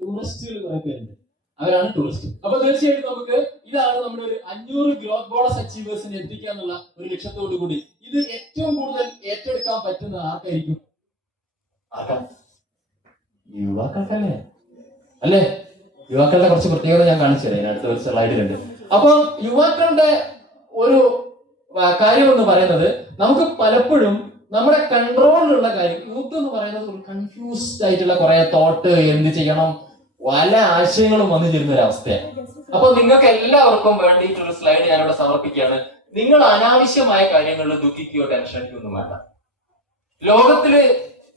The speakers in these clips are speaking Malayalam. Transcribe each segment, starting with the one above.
ടൂറിസ്റ്റുകൾ കുറെ പേരുണ്ട്, അവരാണ് ടൂറിസ്റ്റ്. അപ്പൊ തീർച്ചയായിട്ടും നമുക്ക് ഇതാണ് നമ്മുടെ ഒരു 500 ഗ്രോത്ത് ബോണസ് അച്ചീവേഴ്സിനെ എത്തിക്കുക എന്നുള്ള ഒരു ലക്ഷ്യത്തോടു കൂടി ഇത് ഏറ്റവും കൂടുതൽ ഏറ്റെടുക്കാൻ പറ്റുന്ന ആർക്കായിരിക്കും? യുവാക്കൾക്കല്ലേ? അല്ലേ? യുവാക്കളുടെ കുറച്ച് പ്രത്യേകത ഞാൻ കാണിച്ചു തരാം അടുത്ത ഒരു സ്ലൈഡിലുണ്ട്. അപ്പൊ യുവാക്കളുടെ ഒരു കാര്യം എന്ന് പറയുന്നത്, നമുക്ക് പലപ്പോഴും നമ്മുടെ കൺട്രോളിലുള്ള കാര്യം, യൂത്ത് എന്ന് പറയുന്നത് ഒരു കൺഫ്യൂസ്ഡ് ആയിട്ടുള്ള കുറെ തോട്ട്, എന്ത് ചെയ്യണം, പല ആശയങ്ങളും വന്നു ചേരുന്ന ഒരു അവസ്ഥയാണ്. അപ്പൊ നിങ്ങൾക്ക് എല്ലാവർക്കും വേണ്ടിയിട്ടൊരു സ്ലൈഡ് ഞാനിവിടെ സമർപ്പിക്കുകയാണ്. നിങ്ങൾ അനാവശ്യമായ കാര്യങ്ങളിൽ ദുഃഖിക്കുകയോ ടെൻഷൻ അടിക്കുകയോ ഒന്നും വേണ്ട. ലോകത്തില്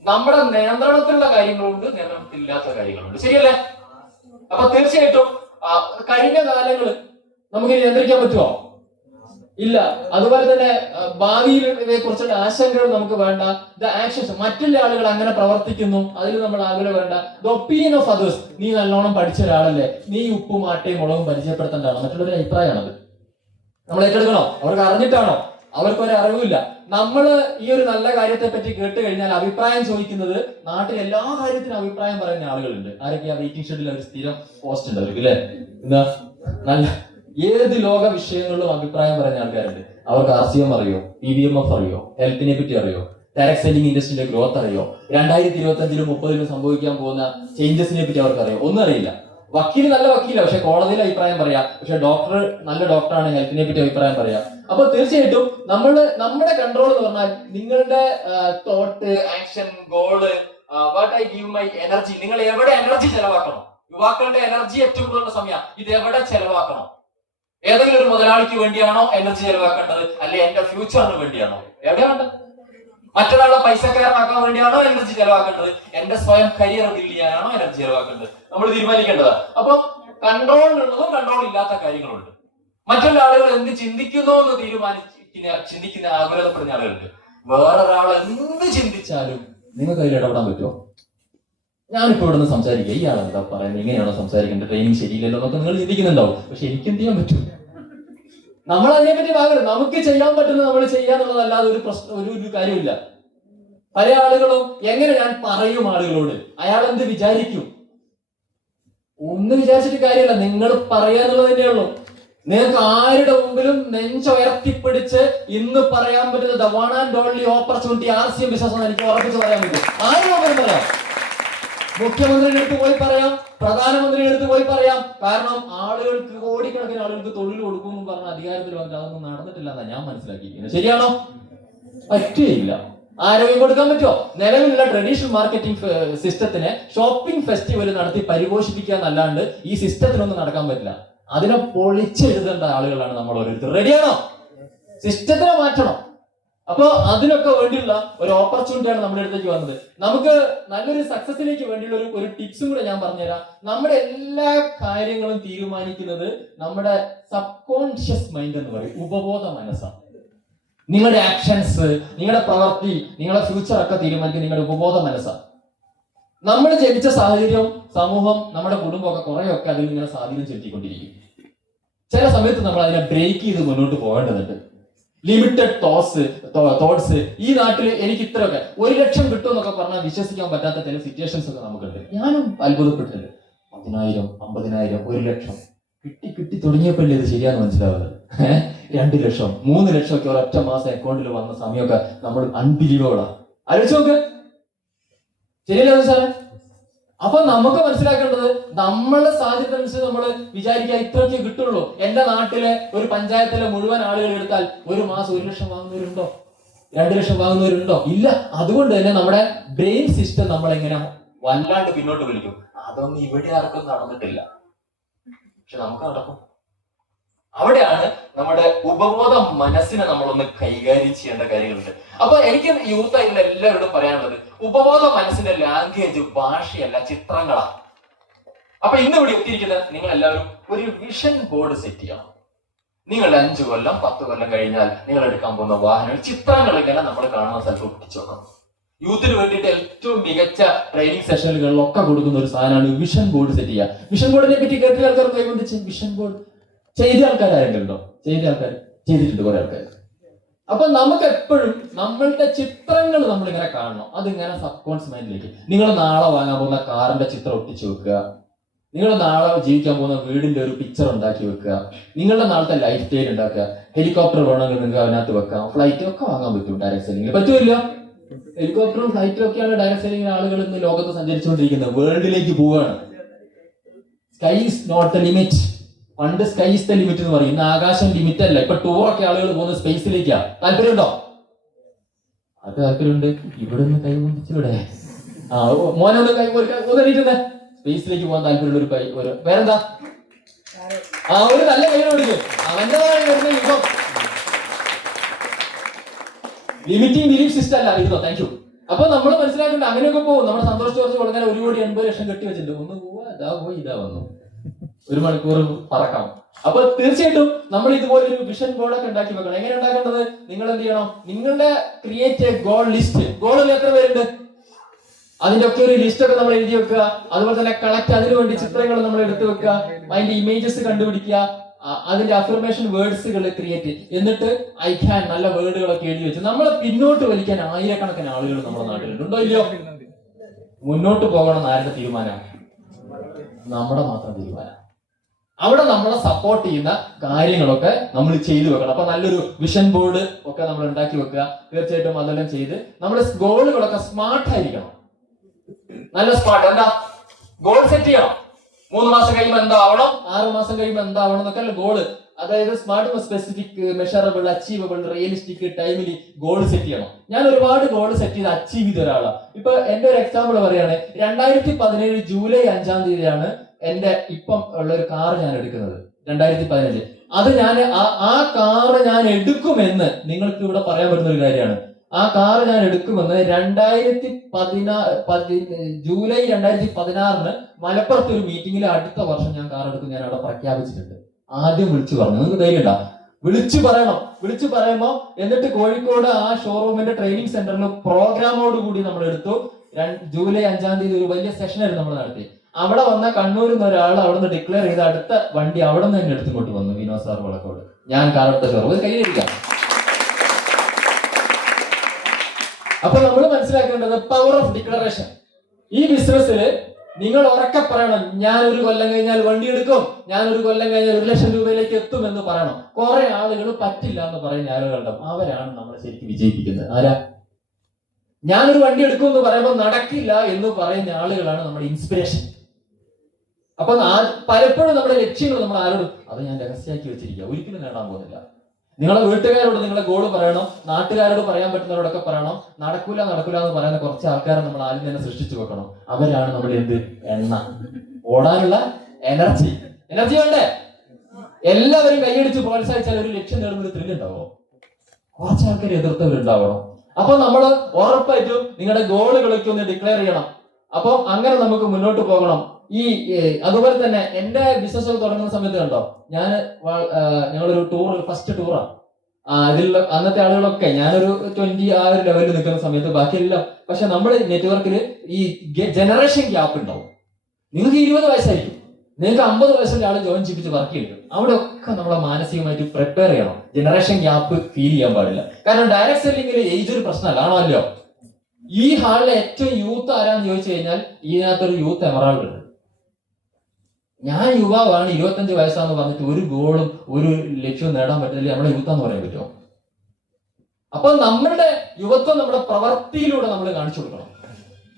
നമ്മുടെ നിയന്ത്രണത്തിലുള്ള കാര്യങ്ങളുണ്ട്, നിയന്ത്രണത്തിലില്ലാത്ത കാര്യങ്ങളുണ്ട്, ശരിയല്ലേ? അപ്പൊ തീർച്ചയായിട്ടും കഴിഞ്ഞ കാലങ്ങള് നമുക്ക് നിയന്ത്രിക്കാൻ പറ്റുമോ? ഇല്ല. അതുപോലെ തന്നെ ഭാവിയിലെ കുറിച്ചുള്ള ആശങ്കകൾ നമുക്ക് വേണ്ട. ദ ആക്ഷൻസ്, മറ്റുള്ള ആളുകൾ അങ്ങനെ പ്രവർത്തിക്കുന്നു, അതിൽ നമ്മൾ ആകുല വേണ്ട. ദ ഒപ്പീനിയൻ ഓഫ് അതേഴ്സ്, നീ നല്ലോണം പഠിച്ച ഒരാളല്ലേ, നീ ഉപ്പും ആട്ടയും മുളകും പരിചയപ്പെടുത്തേണ്ടതാണ്, മറ്റുള്ളവരുടെ അഭിപ്രായമാണത്. നമ്മൾ ഏറ്റെടുക്കണോ? അവർക്ക് അറിഞ്ഞിട്ടാണോ? അവർക്കൊരു അറിവില്ല. നമ്മള് ഈ ഒരു നല്ല കാര്യത്തെ പറ്റി കേട്ട് കഴിഞ്ഞാൽ അഭിപ്രായം ചോദിക്കുന്നത്, നാട്ടിൽ എല്ലാ കാര്യത്തിനും അഭിപ്രായം പറയുന്ന ആളുകളുണ്ട്. ആരൊക്കെയാ? വെയിറ്റിംഗ് ഷെഡിൽ ഒരു സ്ഥിരം പോസ്റ്റ് ഉണ്ട് അവർക്ക്, അല്ലെ? എന്താ നല്ല ഏത് ലോക വിഷയങ്ങളിലും അഭിപ്രായം പറയുന്ന ആൾക്കാരുണ്ട്. അവർക്ക് RCM അറിയോ, PVMF അറിയോ, ഹെൽത്തിനെ പറ്റി അറിയോ, ഡയറക്ട് സെല്ലിംഗ് ഇൻഡസ്ട്രിയുടെ ഗ്രോത്ത് അറിയോ, 2025-ലും 30-ലും സംഭവിക്കാൻ പോകുന്ന ചേഞ്ചസിനെ പറ്റി അവർക്ക് അറിയോ? ഒന്നും അറിയില്ല. വക്കീൽ നല്ല വക്കീലാണ്, പക്ഷെ കോടതിയിൽ അഭിപ്രായം പറയാം. പക്ഷെ ഡോക്ടർ നല്ല ഡോക്ടറാണ്, ഹെൽത്തിനെ പറ്റി അഭിപ്രായം പറയാം. അപ്പൊ തീർച്ചയായിട്ടും നമ്മുടെ കൺട്രോൾ എന്ന് പറഞ്ഞാൽ നിങ്ങളുടെ thought, action, goal, what I give my energy, നിങ്ങൾ എവിടെ എനർജി ചെലവാക്കണം? യുവാക്കളുടെ എനർജി ഏറ്റവും കൂടുതലുള്ള സമയം, ഇത് എവിടെ ചെലവാക്കണം? ഏതെങ്കിലും ഒരു മുതലാളിക്ക് വേണ്ടിയാണോ എനർജി ചെലവാക്കേണ്ടത്, അല്ലെ എന്റെ ഫ്യൂച്ചറിന് വേണ്ടിയാണോ? എവിടെയാണ്? മറ്റൊരാളെ പൈസക്കാരനാക്കാൻ വേണ്ടിയാണോ എനർജി ചെലവാക്കേണ്ടത്, എന്റെ സ്വയം കരിയർ ബിൽഡ് ചെയ്യാനാണോ എനർജി ചെലവാക്കേണ്ടത്? നമ്മൾ തീരുമാനിക്കേണ്ടതാണ്. അപ്പൊ കൺട്രോളിലുള്ളതും കൺട്രോൾ ഇല്ലാത്ത കാര്യങ്ങളുണ്ട്. മറ്റുള്ള ആളുകൾ എന്ത് ചിന്തിക്കുന്നോ എന്ന് ചിന്തിക്കുന്ന ആകുലതപ്പെടുന്ന ആളുകളുണ്ട്. വേറൊരാൾ എന്ത് ചിന്തിച്ചാലും നിങ്ങൾക്ക് അതിൽ ഇടപെടാൻ പറ്റുമോ? ഞാനിപ്പോ ഇവിടെ നിന്ന് സംസാരിക്കുക, ഇയാൾ എന്താ പറയുന്നത്, ഇങ്ങനെയാണോ സംസാരിക്കേണ്ടത്, ട്രെയിനിങ് ശരിയില്ലല്ലോ എന്നൊക്കെ നിങ്ങൾ ചിന്തിക്കുന്നുണ്ടാവും. പക്ഷെ എനിക്ക് എന്ത് ചെയ്യാൻ പറ്റും? നമ്മൾ അതിനെപ്പറ്റി ഭാഗം നമുക്ക് ചെയ്യാൻ പറ്റുന്നത് നമ്മൾ ചെയ്യാന്നുള്ളതല്ലാതെ ഒരു പ്രശ്നം, ഒരു കാര്യമില്ല. പല ആളുകളും എങ്ങനെ ഞാൻ പറയും ആളുകളോട്, അയാൾ എന്ത് വിചാരിക്കും? ഒന്നും വിചാരിച്ചിട്ട് കാര്യമില്ല, നിങ്ങൾ പറയാന്നുള്ളത് തന്നെയുള്ളൂ. നിങ്ങൾക്ക് ആരുടെ മുമ്പിലും നെഞ്ചുയർത്തിപ്പിടിച്ച് ഇന്ന് പറയാൻ പറ്റുന്ന the one and only opportunity RCM business എന്ന് എനിക്ക് ഉറപ്പിച്ച് പറയാൻ പറ്റും. ആരും മുമ്പിലും പറയാം. മുഖ്യമന്ത്രിയുടെ അടുത്ത് പോയി പറയാം, പ്രധാനമന്ത്രിയുടെ അടുത്ത് പോയി പറയാം. കാരണം ആളുകൾക്ക്, കോടിക്കണക്കിന് ആളുകൾക്ക് തൊഴിൽ കൊടുക്കുമെന്ന് പറഞ്ഞ അധികാരത്തിൽ വന്നിട്ട് അതൊന്നും നടന്നിട്ടില്ല എന്നാ ഞാൻ മനസ്സിലാക്കിയിരിക്കുന്നത്. ശരിയാണോ? പറ്റുകയില്ല. ആരോഗ്യം കൊടുക്കാൻ പറ്റുമോ? നിലവിലുള്ള ട്രഡീഷണൽ മാർക്കറ്റിംഗ് സിസ്റ്റത്തിനെ ഷോപ്പിംഗ് ഫെസ്റ്റിവൽ നടത്തി പരിപോഷിപ്പിക്കുക എന്നല്ലാണ്ട് ഈ സിസ്റ്റത്തിനൊന്നും നടക്കാൻ പറ്റില്ല. അതിനെ പൊളിച്ചെഴുതേണ്ട ആളുകളാണ് നമ്മൾ ഓരോരുത്തർ. റെഡിയാണോ? സിസ്റ്റത്തിനെ മാറ്റണം. അപ്പൊ അതിനൊക്കെ വേണ്ടിയുള്ള ഒരു ഓപ്പർച്യൂണിറ്റിയാണ് നമ്മുടെ അടുത്തേക്ക് വന്നത്. നമുക്ക് നല്ലൊരു സക്സസിലേക്ക് വേണ്ടിയുള്ള ഒരു ടിപ്സും കൂടെ ഞാൻ പറഞ്ഞുതരാം. നമ്മുടെ എല്ലാ കാര്യങ്ങളും തീരുമാനിക്കുന്നത് നമ്മുടെ സബ് കോൺഷ്യസ് മൈൻഡ് എന്ന് പറയും, ഉപബോധ മനസ്സാണ്. നിങ്ങളുടെ ആക്ഷൻസ്, നിങ്ങളുടെ പ്രവൃത്തി, നിങ്ങളുടെ ഫ്യൂച്ചർ ഒക്കെ തീരുമാനിക്കുന്നത് നിങ്ങളുടെ ഉപബോധ മനസ്സാണ്. നമ്മൾ ജനിച്ച സാഹചര്യം, സമൂഹം, നമ്മുടെ കുടുംബമൊക്കെ കുറെയൊക്കെ അതിൽ ഇങ്ങനെ സ്വാധീനം ചെലുത്തിക്കൊണ്ടിരിക്കും. ചില സമയത്ത് നമ്മൾ അതിനെ ബ്രേക്ക് ചെയ്ത് മുന്നോട്ട് പോകേണ്ടതുണ്ട്. Limited thoughts. ഈ നാട്ടിൽ എനിക്ക് ഇത്രയൊക്കെ 1 ലക്ഷം കിട്ടും എന്നൊക്കെ പറഞ്ഞാൽ വിശ്വസിക്കാൻ പറ്റാത്ത ചില സിറ്റുവേഷൻസ് ഒക്കെ നമുക്കുണ്ട്. ഞാനും അത്ഭുതപ്പെട്ടിട്ടുണ്ട്. 10,000, 50,000, 1 ലക്ഷം കിട്ടി തുടങ്ങിയപ്പോഴല്ലേ ഇത് ശരിയാന്ന് മനസ്സിലാവുന്നത്. 2 ലക്ഷം, 3 ലക്ഷം ഒക്കെ ഒരൊറ്റ മാസം അക്കൗണ്ടിൽ വന്ന സമയമൊക്കെ നമ്മൾ അൺബിലീവബിളാ. ആലോചിച്ച് നോക്ക്, ശരിയല്ലേ സാറേ? അപ്പൊ നമുക്ക് മനസ്സിലാക്കേണ്ടത് നമ്മളുടെ സാഹചര്യത്തെ അനുസരിച്ച് നമ്മൾ വിചാരിക്കുക ഇത്രയൊക്കെ കിട്ടുള്ളൂ. എന്റെ നാട്ടിലെ ഒരു പഞ്ചായത്തിലെ മുഴുവൻ ആളുകൾ എടുത്താൽ ഒരു മാസം 1 ലക്ഷം വാങ്ങുന്നവരുണ്ടോ? 2 ലക്ഷം വാങ്ങുന്നവരുണ്ടോ? ഇല്ല. അതുകൊണ്ട് തന്നെ നമ്മുടെ ബ്രെയിൻ സിസ്റ്റം നമ്മളെങ്ങനെ വല്ലാണ്ട് പിന്നോട്ട് വിളിക്കും. അതൊന്നും ഇവിടെ ആർക്കും നടന്നിട്ടില്ല, പക്ഷെ നമുക്ക് നടക്കും. അവിടെയാണ് നമ്മുടെ ഉപബോധ മനസ്സിനെ നമ്മളൊന്ന് കൈകാര്യം ചെയ്യേണ്ട കാര്യങ്ങളുണ്ട്. അപ്പൊ എനിക്ക് യൂത്ത് ആയിട്ടുള്ള എല്ലാവരോടും പറയാനുള്ളത്, ഉപബോധ മനസ്സിന്റെ ലാംഗ്വേജ് ഭാഷയല്ല, ചിത്രങ്ങളാണ്. അപ്പൊ ഇന്ന് ഇവിടെ എത്തിയിരിക്കുന്നത് നിങ്ങൾ എല്ലാവരും ഒരു വിഷൻ ബോർഡ് സെറ്റ് ചെയ്യണം. നിങ്ങൾ 5 കൊല്ലം 10 കൊല്ലം കഴിഞ്ഞാൽ നിങ്ങൾ എടുക്കാൻ പോകുന്ന വാഹനങ്ങൾ, ചിത്രങ്ങൾ ഇങ്ങനെ നമ്മൾ കാണുന്ന സ്ഥലത്ത് ഒട്ടിച്ചു വെക്കണം. യൂത്തിന് വേണ്ടിയിട്ട് ഏറ്റവും മികച്ച ട്രെയിനിങ് സെഷനുകളിലൊക്കെ കൊടുക്കുന്ന ഒരു സാധനമാണ് വിഷൻ ബോർഡ് സെറ്റ് ചെയ്യുക. വിഷൻ ബോർഡിനെ പറ്റി കേട്ട ആൾക്കാർ കൈകൊണ്ടിച്ച് വിഷൻ ബോർഡ് ചെയ്ത ആൾക്കാർ ആരെങ്കിലും ഉണ്ടോ? ചെയ്തിട്ടുണ്ട് കുറെ ആൾക്കാർ. അപ്പൊ നമുക്ക് എപ്പോഴും നമ്മളുടെ ചിത്രങ്ങൾ നമ്മളിങ്ങനെ കാണണം. അതിങ്ങനെ സബ് കോൺഷ്യസ് മൈൻഡിലേക്ക്. നിങ്ങൾ നാളെ വാങ്ങാൻ പോകുന്ന കാറിന്റെ ചിത്രം ഒട്ടിച്ചു വെക്കുക. നിങ്ങൾ നാളെ ജീവിക്കാൻ പോകുന്ന വീടിന്റെ ഒരു പിക്ചർ ഉണ്ടാക്കി വെക്കുക. നിങ്ങളുടെ നാളത്തെ ലൈഫ് സ്റ്റൈൽ ഉണ്ടാക്കുക. ഹെലികോപ്റ്റർ വേണമെങ്കിൽ നിങ്ങൾക്ക് അതിനകത്ത് വെക്കാം. ഫ്ലൈറ്റ് ഒക്കെ വാങ്ങാൻ പറ്റും ഡയറക്ട് സെല്ലിംഗിൽ. പറ്റുമല്ലോ. ഹെലികോപ്റ്ററും ഫ്ലൈറ്റും ഒക്കെയാണ് ഡയറക്ട് സെല്ലിംഗിൽ ആളുകൾ ഇന്ന് ലോകത്ത് സഞ്ചരിച്ചുകൊണ്ടിരിക്കുന്നത്. വേൾഡിലേക്ക് പോവുകയാണ്. Sky is not a limit. പണ്ട് സ്കൈ ഈസ് ദ ലിമിറ്റ് എന്ന് പറയും. ഇന്ന് ആകാശം ലിമിറ്റ് അല്ല. ഇപ്പൊ ടൂറൊക്കെ ആളുകൾ പോകുന്നത് സ്പേസിലേക്കാണ്. താല്പര്യമുണ്ടോ? അത് താല്പര്യമുണ്ട്. ഇവിടെ നിന്ന് കൈ പൊന്തിച്ചൂടെ? മോനൊന്ന് കൈ ഒന്നിട്ടുണ്ട്. സ്പേസിലേക്ക് പോകാൻ താല്പര്യമുള്ള ഒരു പേരെന്താ? ഒരു നല്ല കൈ കൊടുക്കും. അവന്റേതായി വരുന്ന യുഗം. ലിമിറ്റിംഗ് ബിലീഫ് സിസ്റ്റം അല്ല. ഇരുന്നോ, താങ്ക് യു. അപ്പൊ നമ്മൾ മനസ്സിലാക്കേണ്ട അങ്ങനെയൊക്കെ പോകും. നമ്മുടെ സന്തോഷ് ജോർജ് കൊടുക്കാൻ 1,80,00,000 കെട്ടി വെച്ചിട്ടുണ്ട്. ഒന്ന് പോവാ, ഇതാ പോയി, ഇതാ വന്നു. 1 മണിക്കൂർ പറക്കാം. അപ്പൊ തീർച്ചയായിട്ടും നമ്മൾ ഇതുപോലെ ഒരു വിഷൻ ബോർഡൊക്കെ ഉണ്ടാക്കി വെക്കണം. എങ്ങനെ ഉണ്ടാക്കേണ്ടത്? നിങ്ങൾ എന്ത് ചെയ്യണം? നിങ്ങളുടെ ക്രിയേറ്റ് എ ഗോൾ ലിസ്റ്റ്. ഗോളുകൾ എത്ര പേരുണ്ട്? അതിന്റെ ഒക്കെ ഒരു ലിസ്റ്റ് ഒക്കെ നമ്മൾ എഴുതി വെക്കുക. അതുപോലെ തന്നെ കളക്ട്, അതിനു വേണ്ടി ചിത്രങ്ങൾ നമ്മൾ എടുത്തു വെക്കുക. അതിന്റെ ഇമേജസ് കണ്ടുപിടിക്കുക. അതിന്റെ അഫർമേഷൻ വേർഡ്സുകൾ ക്രിയേറ്റ്. എന്നിട്ട് ഐ ക്യാൻ, നല്ല വേർഡുകളൊക്കെ എഴുതി വെച്ച് നമ്മളെ പിന്നോട്ട് വലിക്കാൻ ആയിരക്കണക്കിന് ആളുകൾ നമ്മുടെ നാട്ടിലുണ്ട്. ഉണ്ടോ ഇല്ലയോ? മുന്നോട്ട് പോകണം ആരുടെ തീരുമാനമാണ്? നമ്മുടെ മാത്രം തീരുമാനം. അവിടെ നമ്മളെ സപ്പോർട്ട് ചെയ്യുന്ന കാര്യങ്ങളൊക്കെ നമ്മൾ ചെയ്തു വെക്കണം. അപ്പൊ നല്ലൊരു വിഷൻ ബോർഡ് ഒക്കെ നമ്മൾ ഉണ്ടാക്കി വെക്കുക. തീർച്ചയായിട്ടും അതെല്ലാം ചെയ്ത് നമ്മുടെ ഗോളുകളൊക്കെ സ്മാർട്ട് ആയിരിക്കണം. നല്ല സ്മാർട്ട്. എന്താ ഗോൾ സെറ്റ് ചെയ്യണം. 3 മാസം കഴിയുമ്പോൾ എന്താവണം, 6 മാസം കഴിയുമ്പോൾ എന്താവണം എന്നൊക്കെ അല്ല ഗോള്. അതായത് smart, specific, measurable, achievable, realistic ടൈമിൽ ഗോൾ സെറ്റ് ചെയ്യണം. ഞാൻ ഒരുപാട് ഗോൾ സെറ്റ് ചെയ്ത് അച്ചീവ് ചെയ്ത ഒരാളാണ്. ഇപ്പൊ എന്റെ ഒരു എക്സാമ്പിൾ പറയുകയാണ്. 2017 ജൂലൈ 5-ാം തീയതിയാണ് എന്റെ ഇപ്പം ഉള്ള ഒരു കാർ ഞാൻ എടുക്കുന്നത്. 2015. അത് ഞാൻ ആ കാറ് ഞാൻ എടുക്കുമെന്ന് നിങ്ങൾക്ക് ഇവിടെ പറയാൻ പറ്റുന്ന ഒരു കാര്യമാണ്. ആ കാറ് ഞാൻ എടുക്കുമെന്ന് ജൂലൈ 2016 മലപ്പുറത്ത് ഒരു മീറ്റിംഗിൽ അടുത്ത വർഷം ഞാൻ കാർ എടുക്കും ഞാൻ അവിടെ പ്രഖ്യാപിച്ചിട്ടുണ്ട്. ആദ്യം വിളിച്ചു പറഞ്ഞു. നിങ്ങൾക്ക് ധൈര്യം ഉണ്ടാ? വിളിച്ചു പറയണം. വിളിച്ചു പറയുമ്പോ എന്നിട്ട് കോഴിക്കോട് ആ ഷോറൂമിന്റെ ട്രെയിനിങ് സെന്ററിൽ പ്രോഗ്രാമോട് കൂടി നമ്മൾ എടുത്തു. ജൂലൈ 5-ാം തീയതി ഒരു വലിയ സെഷനായിരുന്നു നമ്മൾ നടത്തി. അവിടെ വന്ന കണ്ണൂരിൽ നിന്ന് ഒരാൾ അവിടെ നിന്ന് ഡിക്ലെയർ ചെയ്ത അടുത്ത വണ്ടി അവിടെ നിന്ന് തന്നെ എടുത്തുകൊണ്ട് വന്നു. വിനോദ് സാർ വളക്കോട്. ഞാൻ കാർ എടുത്ത ഷോറൂം കയ്യിലിരിക്കാം. അപ്പൊ നമ്മൾ മനസ്സിലാക്കേണ്ടത് പവർ ഓഫ് ഡിക്ലറേഷൻ. ഈ ബിസിനസ്സിൽ നിങ്ങൾ ഉറക്കെ പറയണം, ഞാൻ 1 കൊല്ലം കഴിഞ്ഞാൽ വണ്ടി എടുക്കും, ഞാൻ 1 കൊല്ലം കഴിഞ്ഞാൽ 1,00,000 രൂപയിലേക്ക് എത്തും എന്ന് പറയണം. കുറെ ആളുകൾ പറ്റില്ല എന്ന് പറയുന്ന ആളുകളുണ്ടാവും. അവരാണ് നമ്മൾ ശരിക്കും വിജയിപ്പിക്കുന്നത്. ആരാ? ഞാനൊരു വണ്ടി എടുക്കും എന്ന് പറയുമ്പോൾ നടക്കില്ല എന്ന് പറയുന്ന ആളുകളാണ് നമ്മുടെ ഇൻസ്പിറേഷൻ. അപ്പൊ പലപ്പോഴും നമ്മുടെ ലക്ഷ്യങ്ങൾ നമ്മൾ ആരോടും അത് ഞാൻ രഹസ്യമാക്കി വെച്ചിരിക്കുക, ഒരിക്കലും നേടാൻ പോകുന്നില്ല. നിങ്ങളെ വീട്ടുകാരോട് നിങ്ങളെ ഗോള് പറയണം, നാട്ടുകാരോട് പറയാൻ പറ്റുന്നവരോടൊക്കെ പറയണം. നടക്കൂല എന്ന് പറയുന്ന കുറച്ച് ആൾക്കാരെ നമ്മൾ ആദ്യം തന്നെ സൃഷ്ടിച്ചു വെക്കണം. അവരാണ് നമ്മുടെ എണ്ണ, ഓടാനുള്ള എനർജി വേണ്ടേ? എല്ലാവരും കൈയടിച്ച് പ്രോത്സാഹിച്ചാൽ ഒരു ലക്ഷ്യം നേടുന്ന ഒരു ത്രില്ല് ഉണ്ടാവോ? കുറച്ച് ആൾക്കാർ എതിർത്തവരുണ്ടാവണം. അപ്പൊ നമ്മൾ ഉറപ്പായിട്ടും നിങ്ങളുടെ ഗോളുകളൊക്കെ ഒന്ന് ഡിക്ലെയർ ചെയ്യണം. അപ്പൊ അങ്ങനെ നമുക്ക് മുന്നോട്ട് പോകണം. അതുപോലെ തന്നെ എന്റെ ബിസിനസ് തുടങ്ങുന്ന സമയത്ത് കണ്ടോ, ഞങ്ങളൊരു ഫസ്റ്റ് ടൂറാണ്. അതിലുള്ള അന്നത്തെ ആളുകളൊക്കെ ഞാനൊരു 20 ആ ഒരു ലെവലിൽ നിൽക്കുന്ന സമയത്ത് ബാക്കിയെല്ലാം. പക്ഷെ നമ്മൾ നെറ്റ്വർക്കിൽ ഈ ജനറേഷൻ ഗ്യാപ്പ് ഉണ്ടാവും. നിങ്ങൾക്ക് 20 വയസ്സായിരിക്കും, നിങ്ങൾക്ക് 50 വയസ്സിന്റെ ആൾ ജോയിൻ ചെയ്യിപ്പിച്ച് വർക്ക് ചെയ്യും. അവിടെ ഒക്കെ നമ്മളെ മാനസികമായിട്ട് പ്രിപ്പയർ ചെയ്യണം. ജനറേഷൻ ഗ്യാപ്പ് ഫീൽ ചെയ്യാൻ പാടില്ല. കാരണം ഡയറക്ട് സെല്ലിംഗിൽ ഏജ് ഒരു പ്രശ്നമല്ല, ആണല്ലോ. ഈ ഹാളിലെ ഏറ്റവും യൂത്ത് ആരാന്ന് ചോദിച്ചു കഴിഞ്ഞാൽ ഇതിനകത്തൊരു യൂത്ത് എമറാൾഡ് ഉണ്ട്. ഞാൻ യുവാവാണ്, 25 വയസ്സാന്ന് പറഞ്ഞിട്ട് ഒരു ഗോളും ഒരു ലക്ഷ്യവും നേടാൻ പറ്റില്ല. നമ്മളെ യൂത്താന്ന് പറയാൻ പറ്റുമോ? അപ്പൊ നമ്മളുടെ യുവത്വം നമ്മുടെ പ്രവൃത്തിയിലൂടെ നമ്മൾ കാണിച്ചു കൊടുക്കണം.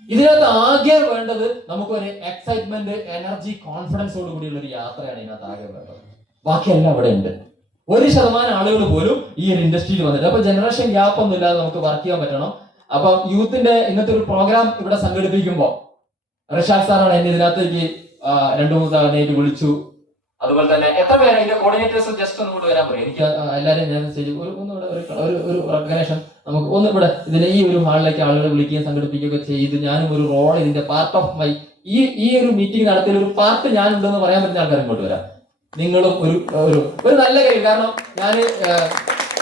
ഇതിനകത്ത് ആകെ വേണ്ടത് നമുക്കൊരു എക്സൈറ്റ്മെന്റ്, എനർജി, കോൺഫിഡൻസോട് കൂടിയുള്ള ഒരു യാത്രയാണ് ഇതിനകത്ത് ആകെ വേണ്ടത്. ബാക്കിയെല്ലാം ഇവിടെ ഉണ്ട്. 1% ആളുകൾ പോലും ഈ ഒരു ഇൻഡസ്ട്രിയിൽ വന്നിട്ട്. അപ്പൊ ജനറേഷൻ ഗ്യാപ്പ് ഒന്നും ഇല്ലാതെ നമുക്ക് വർക്ക് ചെയ്യാൻ പറ്റണം. അപ്പൊ യൂത്തിന്റെ ഇന്നത്തെ ഒരു പ്രോഗ്രാം ഇവിടെ സംഘടിപ്പിക്കുമ്പോൾ റഷാദ് സാറാണ് എന്നെ ഇതിനകത്തേക്ക് 2-3 തവണയായിട്ട് വിളിച്ചു. അതുപോലെ തന്നെ എത്ര പേര് അതിന്റെ കോർഡിനേറ്റേഴ്സ് ജസ്റ്റ് ഒന്ന് കൂടെ വരാൻ പറയും. എനിക്ക് എല്ലാവരും ഞാൻ ഒരു ഓർഗനൈസേഷൻ നമുക്ക് ഒന്ന് ഇവിടെ ഇതിനെ ഈ ഒരു ഹാളിലേക്ക് ആളുകളെ വിളിക്കുകയും സംഘടിപ്പിക്കുകയൊക്കെ ചെയ്ത് ഞാനും ഒരു റോൾ ഇതിന്റെ പാർട്ട് ഓഫ് മൈ ഈ ഒരു മീറ്റിംഗ് നടത്തിയ ഒരു പാർട്ട് ഞാനുണ്ടെന്ന് പറയാൻ പറ്റുന്ന ആൾക്കാർ ഇങ്ങോട്ട് വരാം. നിങ്ങളും ഒരു നല്ല കാര്യം. കാരണം ഞാൻ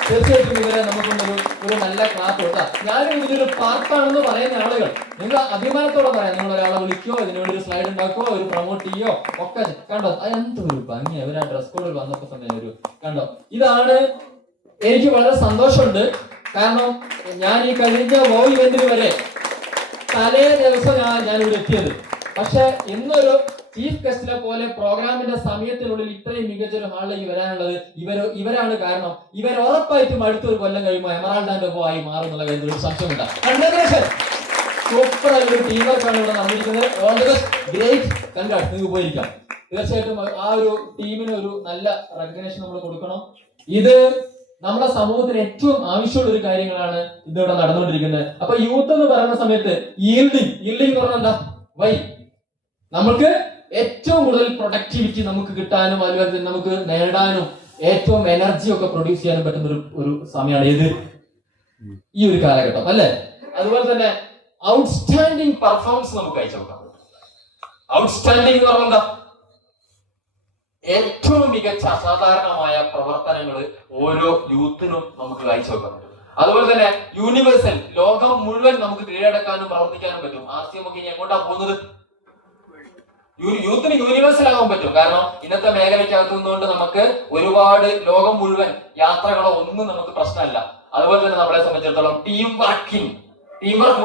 തീർച്ചയായിട്ടും ഇവരെ നമുക്കൊരു നല്ല ക്ലാസ് കൊടുത്താൽ ഞാനും ഇതിലൊരു പാർട്ടാണെന്ന് പറയുന്ന ആളുകൾ നിങ്ങൾ അഭിമാനത്തോടെ പറയാം. നിങ്ങൾ ഒരാളെ വിളിക്കോ, ഇതിനുവേണ്ടി ഒരു സ്ലൈഡ് ഉണ്ടാക്കോ, ഒരു പ്രൊമോട്ട് ചെയ്യോ ഒക്കെ. കണ്ടോ എന്തൊരു ഭംഗി അവർ ആ ഡ്രസ് കോഡിൽ വന്നപ്പോ സമയം കണ്ടോ. ഇതാണ് എനിക്ക് വളരെ സന്തോഷമുണ്ട്. കാരണം ഞാൻ ഈ കഴിഞ്ഞ വോ ഇവന്റിന് വരെ തലേ ദിവസം ഞാനിവിടെ എത്തിയത്. പക്ഷെ ഇന്നൊരു ചീഫ് ഗസ്റ്റിനെ പോലെ പ്രോഗ്രാമിന്റെ സമയത്തിനുള്ളിൽ ഇത്രയും മികച്ചൊരു ഹാളിലേക്ക് വരാനുള്ളത് ഇവരാണ് കാരണം. ഇവർ ഉറപ്പായിട്ടും അടുത്തൊരു കൊല്ലം കഴിയുമ്പോൾ എമറാൾഡ് ആൻഡ് ബോ ആയി മാറും എന്നുള്ള കാര്യത്തിൽ ഒരു സംശയമില്ല. സൂപ്പർ ആയിട്ടൊരു ടീം വർക്കാണ് ഇവിടെ നടന്നിരിക്കുന്നത്. All the best, great, congrats. നിങ്ങൾക്ക് പോയിരിക്കാം. തീർച്ചയായിട്ടും ആ ഒരു ടീമിന് ഒരു നല്ല റെക്കഗ്നേഷൻ നമ്മൾ കൊടുക്കണം. ഇത് നമ്മുടെ സമൂഹത്തിന് ഏറ്റവും ആവശ്യമുള്ള ഒരു കാര്യങ്ങളാണ് ഇതിവിടെ നടന്നുകൊണ്ടിരിക്കുന്നത്. അപ്പൊ യൂത്ത് എന്ന് പറയുന്ന സമയത്ത് ഈൽഡിങ് എന്ന് പറഞ്ഞാൽ എന്താ? വൈ നമുക്ക് ഏറ്റവും കൂടുതൽ പ്രൊഡക്ടിവിറ്റി നമുക്ക് കിട്ടാനും അതുപോലെ തന്നെ നമുക്ക് നേടാനും ഏറ്റവും എനർജി ഒക്കെ പ്രൊഡ്യൂസ് ചെയ്യാനും പറ്റുന്ന ഒരു സമയമാണ് ഏത്? ഈ ഒരു കാലഘട്ടം അല്ലെ? അതുപോലെ തന്നെ ഔട്ട്സ്റ്റാൻഡിങ് പെർഫോമൻസ് നമുക്ക് അയച്ചു നോക്കാം. ഔട്ട്സ്റ്റാൻഡിങ് എന്ന് പറഞ്ഞാൽ എന്താ? ഏറ്റവും മികച്ച അസാധാരണമായ പ്രവർത്തനങ്ങൾ ഓരോ യൂത്തിനും നമുക്ക് കാഴ്ച വെക്കാൻ പറ്റും. അതുപോലെ തന്നെ യൂണിവേഴ്സൽ, ലോകം മുഴുവൻ നമുക്ക് കീഴടക്കാനും പ്രവർത്തിക്കാനും പറ്റും. ആദ്യം നമുക്ക് ഇനി എങ്ങോട്ടാ പോകുന്നത്? യൂത്തിന് യൂണിവേഴ്സൽ ആകാൻ പറ്റും. കാരണം ഇന്നത്തെ മേഖലയ്ക്കകത്ത് നിന്നുകൊണ്ട് നമുക്ക് ഒരുപാട് ലോകം മുഴുവൻ യാത്രകളോ ഒന്നും നമുക്ക് പ്രശ്നമല്ല. അതുപോലെ തന്നെ നമ്മളെ സംബന്ധിച്ചിടത്തോളം ടീം വർക്ക്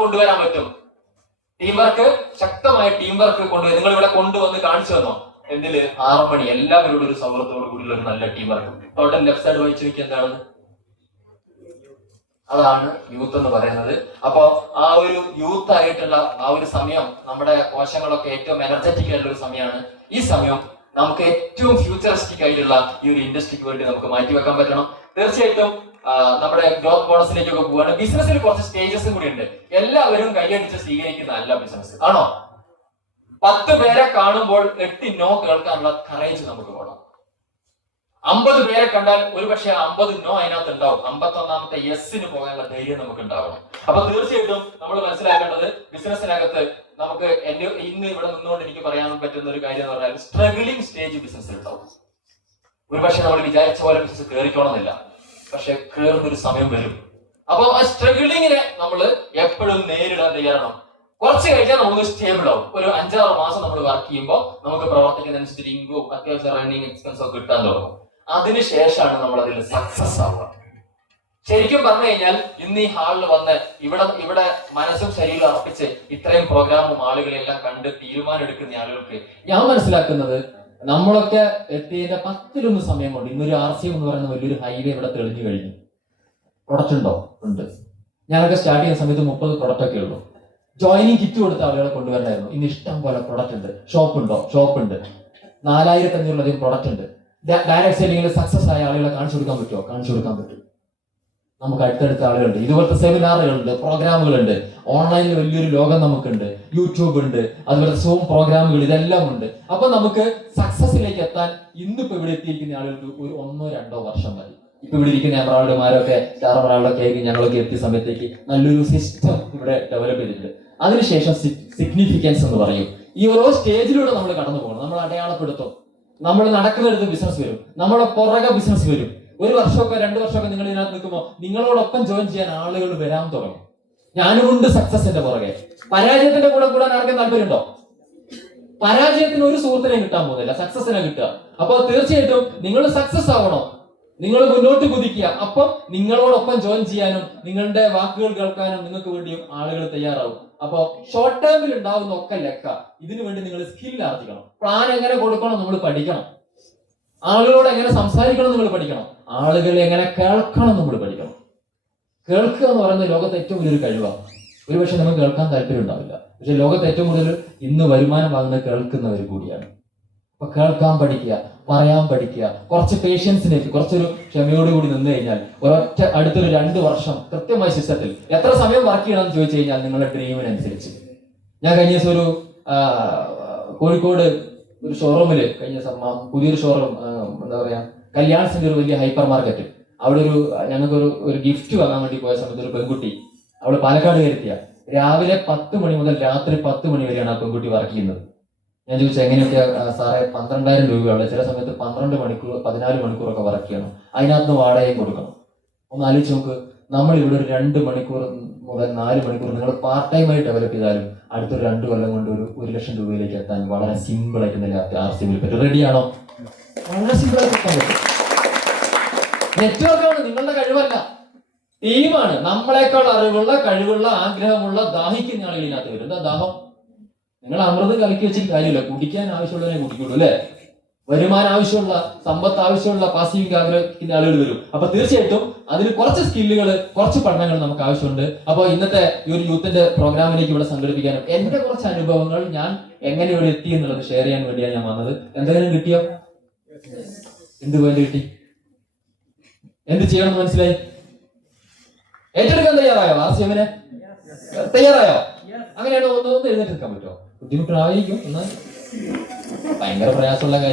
കൊണ്ടുവരാൻ പറ്റും. ടീം വർക്ക്, ശക്തമായ ടീം വർക്ക് കൊണ്ടുവരും. നിങ്ങൾ ഇവിടെ കൊണ്ടുവന്ന് കാണിച്ചു തന്നോ? എന്തില്? 6 മണി എല്ലാവരോടും ഒരു സൗഹൃദത്തോടു കൂടിയുള്ള ഒരു നല്ല team work. Total left side വായിച്ചു നോക്കി എന്താണെന്ന്. അതാണ് യൂത്ത് എന്ന് പറയുന്നത്. അപ്പോ ആ ഒരു യൂത്ത് ആയിട്ടുള്ള ആ ഒരു സമയം നമ്മുടെ കോശങ്ങളൊക്കെ ഏറ്റവും എനർജറ്റിക് ആയിട്ടുള്ള ഒരു സമയമാണ്. ഈ സമയം നമുക്ക് ഏറ്റവും ഫ്യൂച്ചറിസ്റ്റിക് ആയിട്ടുള്ള ഈ ഒരു ഇൻഡസ്ട്രിക്ക് വേണ്ടി നമുക്ക് മാറ്റിവെക്കാൻ പറ്റണം. തീർച്ചയായിട്ടും നമ്മുടെ ഗ്രോത്ത് ബോണസിലേക്കൊക്കെ പോവാണ്. ബിസിനസ്സിൽ കുറച്ച് സ്റ്റേജസും കൂടി ഉണ്ട്. എല്ലാവരും കൈയടിച്ച് സ്വീകരിക്കുന്ന അല്ല ബിസിനസ്, ആണോ? 10 പേരെ കാണുമ്പോൾ 8 നോ കേൾക്കാനുള്ള കറേജ് നമുക്ക് വേണം. 50 പേരെ കണ്ടാൽ ഒരുപക്ഷെ 50 നോ അതിനകത്ത് ഉണ്ടാവും. 51ാമത്തെ യെസ്സിന് പോകാനുള്ള ധൈര്യം നമുക്ക് ഉണ്ടാവണം. അപ്പൊ തീർച്ചയായിട്ടും നമ്മൾ മനസ്സിലാക്കേണ്ടത് ബിസിനസ്സിനകത്ത് നമുക്ക് ഇന്ന് ഇവിടെ നിന്നുകൊണ്ട് എനിക്ക് പറയാൻ പറ്റുന്ന ഒരു കാര്യം എന്ന് പറഞ്ഞാൽ സ്ട്രഗിളിംഗ് സ്റ്റേജ് ബിസിനസ് ഉണ്ടാവും. ഒരുപക്ഷെ നമ്മൾ വിചാരിച്ച പോലെ ബിസിനസ് കയറിക്കോണമെന്നില്ല, പക്ഷെ കയറുന്നൊരു സമയം വരും. അപ്പൊ ആ സ്ട്രഗിളിങ്ങിനെ നമ്മൾ എപ്പോഴും നേരിടാൻ തയ്യാറാണ്. കുറച്ച് കഴിഞ്ഞാൽ നമുക്ക് സ്റ്റേബിൾ ആവും. ഒരു 5-6 മാസം നമ്മൾ വർക്ക് ചെയ്യുമ്പോൾ നമുക്ക് പ്രവർത്തിക്കുന്നതനുസരിച്ച് ഇൻകവും അത്യാവശ്യം റണ്ണിങ് എക്സ്പെൻസ് ഒക്കെ കിട്ടാൻ തുടങ്ങും. അതിനുശേഷമാണ് നമ്മൾ അതിൽ സക്സസ് ആവുക. ശരിക്കും പറഞ്ഞു കഴിഞ്ഞാൽ ഇന്ന് ഈ ഹാളിൽ വന്ന് ഇവിടെ മനസ്സും ശരീരം അർപ്പിച്ച് ഇത്രയും പ്രോഗ്രാമും ആളുകളെല്ലാം കണ്ട് തീരുമാനം എടുക്കുന്ന ആളുകൾക്ക് ഞാൻ മനസ്സിലാക്കുന്നത് നമ്മളൊക്കെ എത്തിയതിന്റെ 10-1 സമയം കൊണ്ട് ഇന്നൊരു RCM എന്ന് പറയുന്ന വലിയൊരു ഹൈവേ ഇവിടെ തെളിഞ്ഞു കഴിഞ്ഞു. പ്രൊഡക്റ്റ് ഉണ്ടോ? ഉണ്ട്. ഞാനൊക്കെ സ്റ്റാർട്ട് ചെയ്യുന്ന സമയത്ത് 30 പ്രൊഡക്റ്റ് ഒക്കെ ഉള്ളൂ. ജോയിനിങ് കിറ്റ് കൊടുത്ത ആളുകളെ കൊണ്ടുവരണമായിരുന്നു. ഇന്ന് ഇഷ്ടം പോലെ പ്രൊഡക്റ്റ് ഉണ്ട്. ഷോപ്പ് ഉണ്ടോ? ഷോപ്പ് ഉണ്ട്. 4500-ലധികം പ്രൊഡക്റ്റ് ഉണ്ട്. ഡയറക്ട് സെല്ലിംഗിൽ സക്സസ് ആയ ആളുകളെ കാണിച്ചു കൊടുക്കാൻ പറ്റുമോ? കാണിച്ചു കൊടുക്കാൻ പറ്റും. നമുക്ക് അടുത്തടുത്ത ആളുകളുണ്ട്. ഇതുപോലത്തെ സെമിനാറുകളുണ്ട്, പ്രോഗ്രാമുകളുണ്ട്. ഓൺലൈനിൽ വലിയൊരു ലോകം നമുക്കുണ്ട്. യൂട്യൂബ് ഉണ്ട്, അതുപോലെ സൂം പ്രോഗ്രാമുകൾ, ഇതെല്ലാം ഉണ്ട്. അപ്പൊ നമുക്ക് സക്സസിലേക്ക് എത്താൻ ഇന്നിപ്പോ ഇവിടെ എത്തിയിരിക്കുന്ന ആളുകൾക്ക് ഒരു 1-2 വർഷം മതി. ഇപ്പൊ ഇവിടെ ഇരിക്കുന്ന എമറാൾഡുമാരൊക്കെ സ്റ്റാർമാരൊക്കെ ആയിരിക്കും ഞങ്ങളൊക്കെ എത്തിയ സമയത്തേക്ക് നല്ലൊരു സിസ്റ്റം ഇവിടെ ഡെവലപ്പ് ചെയ്തിട്ടുണ്ട്. അതിനുശേഷം സിഗ്നിഫിക്കൻസ് എന്ന് പറയും. ഈ ഓരോ സ്റ്റേജിലൂടെ നമ്മൾ കടന്നു പോകണം. നമ്മൾ അടയാളപ്പെടുത്തും. നമ്മൾ നടക്കുന്നിടത്ത് ബിസിനസ് വരും, നമ്മുടെ പുറകെ ബിസിനസ് വരും. 1 വർഷമൊക്കെ 2 വർഷമൊക്കെ നിങ്ങൾ ഇതിനകത്ത് നിൽക്കുമ്പോൾ നിങ്ങളോടൊപ്പം ജോയിൻ ചെയ്യാൻ ആളുകൾ വരാൻ തുടങ്ങും. ഞാനുമുണ്ട് സക്സസിന്റെ പുറകെ. പരാജയത്തിന്റെ കൂടെ കൂടാൻ ആർക്കും താല്പര്യമുണ്ടോ? പരാജയത്തിന് ഒരു സുഹൃത്തിനെയും കിട്ടാൻ പോകുന്നില്ല, സക്സസിനെ കിട്ടുക. അപ്പൊ തീർച്ചയായിട്ടും നിങ്ങൾ സക്സസ് ആവണം. നിങ്ങൾ മുന്നോട്ട് കുതിക്കുക. അപ്പം നിങ്ങളോടൊപ്പം ജോയിൻ ചെയ്യാനും നിങ്ങളുടെ വാക്കുകൾ കേൾക്കാനും നിങ്ങൾക്ക് വേണ്ടിയും ആളുകൾ തയ്യാറാവും. അപ്പൊ ഷോർട്ട് ടേമിൽ ഉണ്ടാവുന്ന ഒക്കെ ലെക്ക. ഇതിനു വേണ്ടി നിങ്ങൾ സ്കിൽ ആർജിക്കണം. പ്ലാൻ എങ്ങനെ കൊടുക്കണം നമ്മൾ പഠിക്കണം. ആളുകളോട് എങ്ങനെ സംസാരിക്കണം നമ്മൾ പഠിക്കണം. ആളുകളെ എങ്ങനെ കേൾക്കണം നമ്മൾ പഠിക്കണം. കേൾക്കുക എന്ന് പറയുന്നത് ലോകത്തെ ഏറ്റവും വലിയൊരു കഴിവാണ്. ഒരുപക്ഷെ നമുക്ക് കേൾക്കാൻ താല്പര്യം ഉണ്ടാവില്ല, പക്ഷെ ലോകത്ത് ഏറ്റവും കൂടുതൽ ഇന്ന് വരുമാനം വാങ്ങുന്നത് കേൾക്കുന്നവർ കൂടിയാണ്. അപ്പൊ കേൾക്കാൻ പഠിക്കുക, പറയാൻ പഠിക്കുക, കുറച്ച് പേഷ്യൻസിലേക്ക്, കുറച്ചൊരു ക്ഷമയോടുകൂടി നിന്ന് കഴിഞ്ഞാൽ ഒരൊറ്റ അടുത്തൊരു 2 വർഷം കൃത്യമായ സിസ്റ്റത്തിൽ എത്ര സമയം വർക്ക് ചെയ്യണമെന്ന് ചോദിച്ചു കഴിഞ്ഞാൽ നിങ്ങളുടെ ഡ്രീമിനനുസരിച്ച്. ഞാൻ കഴിഞ്ഞ ദിവസം ഒരു കോഴിക്കോട് ഒരു ഷോറൂമില് പുതിയൊരു ഷോറൂം, എന്താ പറയാ, കല്യാൺസിന്റെ ഒരു വലിയ ഹൈപ്പർ മാർക്കറ്റ്, അവിടെ ഞങ്ങൾക്ക് ഗിഫ്റ്റ് വാങ്ങാൻ വേണ്ടി പോയ സമയത്ത് ഒരു പെൺകുട്ടി, അവള് പാലക്കാട് കയറ്റിയ, രാവിലെ 10 മണി മുതൽ രാത്രി 10 മണി വരെയാണ് ആ പെൺകുട്ടി വർക്ക് ചെയ്യുന്നത്. ഞാൻ ചോദിച്ചു എങ്ങനെയൊക്കെ സാറേ? 12,000 രൂപയുള്ള, ചില സമയത്ത് 12 മണിക്കൂർ 14 മണിക്കൂറൊക്കെ വർക്ക് ചെയ്യണം, അതിനകത്ത് വാടകയും കൊടുക്കണം. ഒന്ന് ആലോചിച്ച് നോക്ക്. നമ്മൾ ഇവിടെ ഒരു 2 മണിക്കൂർ മുതൽ 4 മണിക്കൂർ നിങ്ങൾ പാർട്ട് ടൈം ആയി ഡെവലപ്പ് ചെയ്താലും അടുത്തൊരു 2 കൊല്ലം കൊണ്ട് ഒരു 1 ലക്ഷം രൂപയിലേക്ക് എത്താൻ വളരെ സിമ്പിൾ ആയിട്ട് RCMൽ പറ്റും. റെഡിയാണോ? വളരെ സിമ്പിൾ ആയിട്ട് എത്താൻ പറ്റും. നെറ്റ്വർക്കാണ്, നിങ്ങളുടെ കഴിവല്ല. ടീമാണ്. നമ്മളെക്കാൾ അറിവുള്ള, കഴിവുള്ള, ആഗ്രഹമുള്ള, ദാഹിക്കുന്ന ആളുകൾ ഇതിനകത്ത് വരും. എന്താ ദാഹം? നിങ്ങൾ അമൃത് കലക്കി വെച്ചിട്ട് കാര്യമില്ല, കുടിക്കാൻ ആവശ്യമുള്ളതിനെ കുടിക്കുള്ളൂ അല്ലെ. വരുമാനം ആവശ്യമുള്ള, സമ്പത്ത് ആവശ്യമുള്ള, പാസീവിംഗ് ആഗ്രഹിക്കുന്ന ആളുകൾ വരും. അപ്പൊ തീർച്ചയായിട്ടും അതിന് കുറച്ച് സ്കില്ലുകൾ, കുറച്ച് പഠനങ്ങൾ നമുക്ക് ആവശ്യമുണ്ട്. അപ്പൊ ഇന്നത്തെ ഈ ഒരു യൂത്തിന്റെ പ്രോഗ്രാമിലേക്ക് ഇവിടെ സംഘടിപ്പിക്കാനും എന്റെ കുറച്ച് അനുഭവങ്ങൾ, ഞാൻ എങ്ങനെ ഇവിടെ എത്തി എന്നുള്ളത് ഷെയർ ചെയ്യാൻ വേണ്ടിയാണ് ഞാൻ വന്നത്. എന്തെങ്കിലും കിട്ടിയോ? എന്ത് പോയിന്റ് കിട്ടി? എന്ത് ചെയ്യണമെന്ന് മനസ്സിലായി? ഏറ്റെടുക്കാൻ തയ്യാറായോ? ആർസിഎമ്മിനെ തയ്യാറായോ? അങ്ങനെയാണ് ഒന്ന് എഴുന്നേറ്റ് നിൽക്കാൻ പറ്റുമോ? ബുദ്ധിമുട്ടായിരിക്കും, എന്നാൽ ഭയങ്കര പ്രയാസമുള്ള കാര്യം.